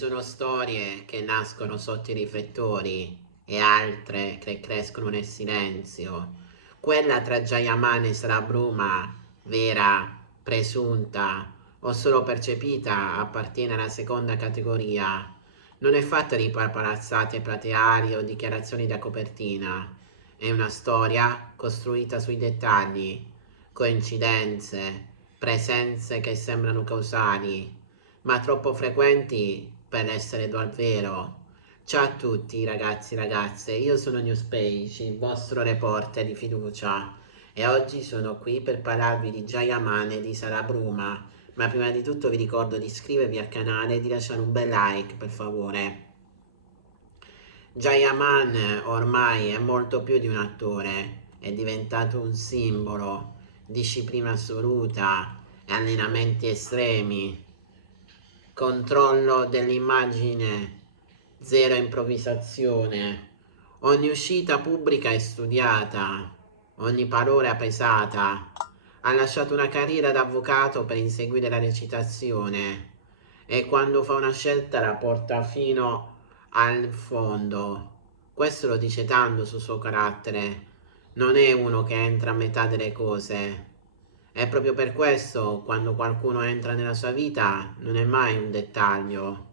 Sono storie che nascono sotto i riflettori e altre che crescono nel silenzio. Quella tra Jayamane e Salabruma, vera, presunta o solo percepita, appartiene alla seconda categoria. Non è fatta di paparazzate plateali o dichiarazioni da copertina. È una storia costruita sui dettagli, coincidenze, presenze che sembrano causali ma troppo frequenti per essere davvero. Ciao a tutti ragazzi e ragazze, io sono Newspage, il vostro reporter di fiducia e oggi sono qui per parlarvi di Jayamane e di Salabruma, ma prima di tutto vi ricordo di iscrivervi al canale e di lasciare un bel like per favore. Jayamane ormai è molto più di un attore, è diventato un simbolo, disciplina assoluta e allenamenti estremi, controllo dell'immagine, zero improvvisazione. Ogni uscita pubblica è studiata, ogni parola pesata. Ha lasciato una carriera da avvocato per inseguire la recitazione e quando fa una scelta la porta fino al fondo. Questo lo dice tanto sul suo carattere. Non è uno che entra a metà delle cose. È proprio per questo, quando qualcuno entra nella sua vita, non è mai un dettaglio.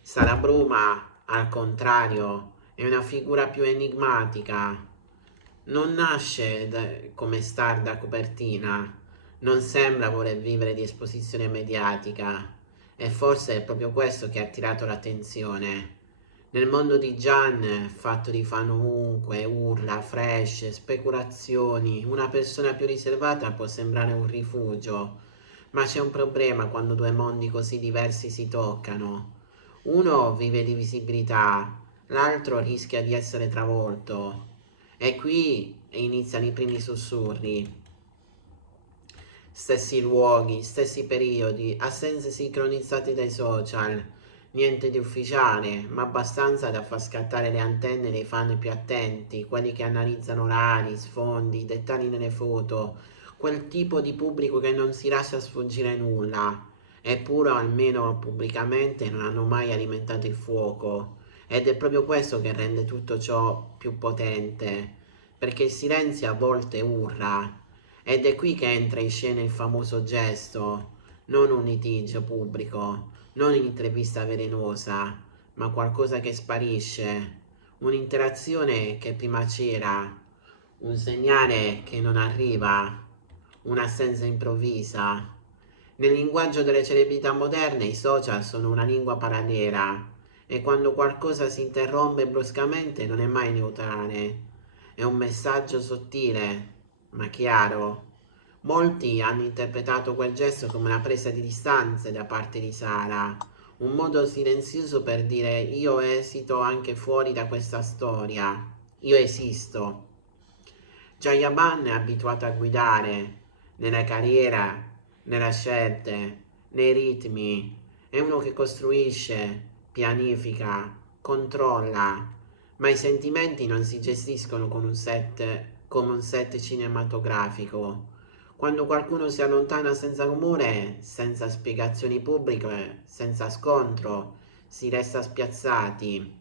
Salabruma, al contrario, è una figura più enigmatica. Non nasce come star da copertina, non sembra voler vivere di esposizione mediatica, e forse è proprio questo che ha attirato l'attenzione. Nel mondo di Gian, fatto di fan ovunque, urla, fresh, speculazioni, una persona più riservata può sembrare un rifugio, ma c'è un problema quando due mondi così diversi si toccano. Uno vive di visibilità, l'altro rischia di essere travolto. E qui iniziano i primi sussurri. Stessi luoghi, stessi periodi, assenze sincronizzate dai social, niente di ufficiale, ma abbastanza da far scattare le antenne dei fan più attenti, quelli che analizzano orari, sfondi, dettagli nelle foto, quel tipo di pubblico che non si lascia sfuggire nulla, eppure almeno pubblicamente non hanno mai alimentato il fuoco. Ed è proprio questo che rende tutto ciò più potente, perché il silenzio a volte urla. Ed è qui che entra in scena il famoso gesto, non un litigio pubblico, non un'intervista velenosa, ma qualcosa che sparisce, un'interazione che prima c'era, un segnale che non arriva, un'assenza improvvisa. Nel linguaggio delle celebrità moderne i social sono una lingua parallela e quando qualcosa si interrompe bruscamente non è mai neutrale, è un messaggio sottile ma chiaro. Molti hanno interpretato quel gesto come una presa di distanze da parte di Sara, un modo silenzioso per dire io esito anche fuori da questa storia, io esisto. Jayaban è abituato a guidare nella carriera, nelle scelte, nei ritmi, è uno che costruisce, pianifica, controlla, ma i sentimenti non si gestiscono con un set come un set cinematografico. Quando qualcuno si allontana senza rumore, senza spiegazioni pubbliche, senza scontro, si resta spiazzati,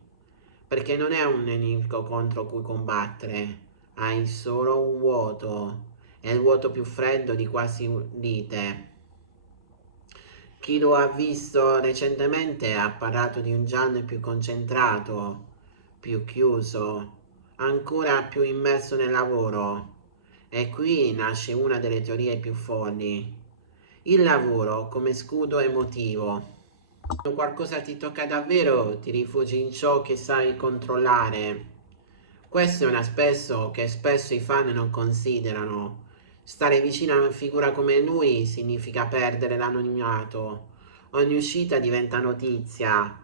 perché non è un nemico contro cui combattere, hai solo un vuoto, è il vuoto più freddo di quasi lite. Chi lo ha visto recentemente ha parlato di un Gian più concentrato, più chiuso, ancora più immerso nel lavoro. E qui nasce una delle teorie più folli. Il lavoro come scudo emotivo. Quando qualcosa ti tocca davvero, ti rifugi in ciò che sai controllare. Questo è un aspetto che spesso i fan non considerano. Stare vicino a una figura come lui significa perdere l'anonimato. Ogni uscita diventa notizia,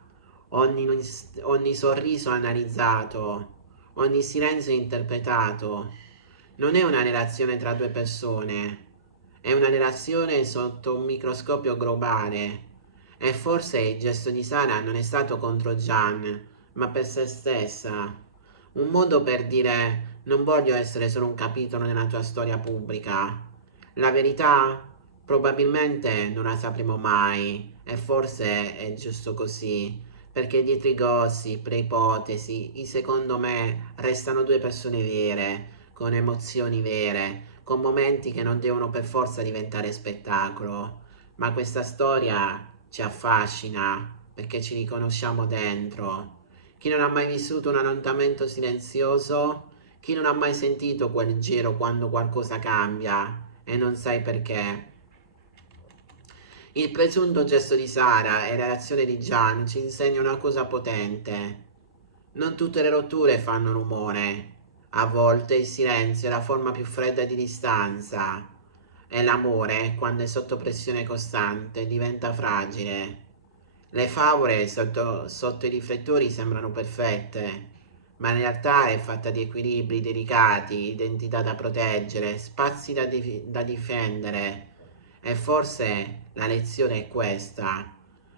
ogni sorriso analizzato, ogni silenzio interpretato. Non è una relazione tra due persone, è una relazione sotto un microscopio globale. E forse il gesto di Sara non è stato contro Gian, ma per se stessa. Un modo per dire non voglio essere solo un capitolo nella tua storia pubblica. La verità probabilmente non la sapremo mai e forse è giusto così. perché dietro i gossip, le ipotesi, secondo me restano due persone vere, con emozioni vere, con momenti che non devono per forza diventare spettacolo, ma questa storia ci affascina perché ci riconosciamo dentro. Chi non ha mai vissuto un allontanamento silenzioso, chi non ha mai sentito quel giro quando qualcosa cambia e non sai perché. Il presunto gesto di Sara e la reazione di Gian ci insegna una cosa potente. Non tutte le rotture fanno rumore. A volte il silenzio è la forma più fredda di distanza. E l'amore, quando è sotto pressione costante, diventa fragile. Le favole sotto i riflettori sembrano perfette, ma in realtà è fatta di equilibri delicati, identità da proteggere, spazi da difendere. E forse la lezione è questa.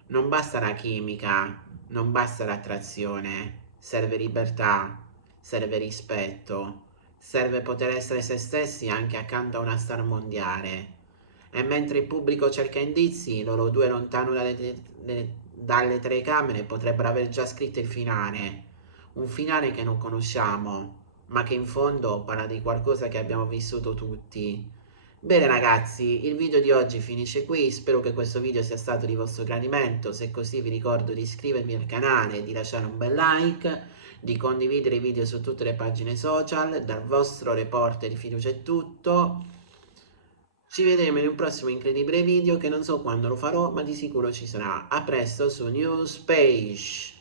Non basta la chimica, non basta l'attrazione, serve libertà, serve rispetto, serve poter essere se stessi anche accanto a una star mondiale. E mentre il pubblico cerca indizi, loro due lontano dalle telecamere potrebbero aver già scritto il finale. Un finale che non conosciamo, ma che in fondo parla di qualcosa che abbiamo vissuto tutti. Bene ragazzi, il video di oggi finisce qui, spero che questo video sia stato di vostro gradimento, se è così vi ricordo di iscrivervi al canale, di lasciare un bel like, di condividere i video su tutte le pagine social, dal vostro reporter di fiducia è tutto. Ci vedremo in un prossimo incredibile video che non so quando lo farò, ma di sicuro ci sarà. A presto su New Space!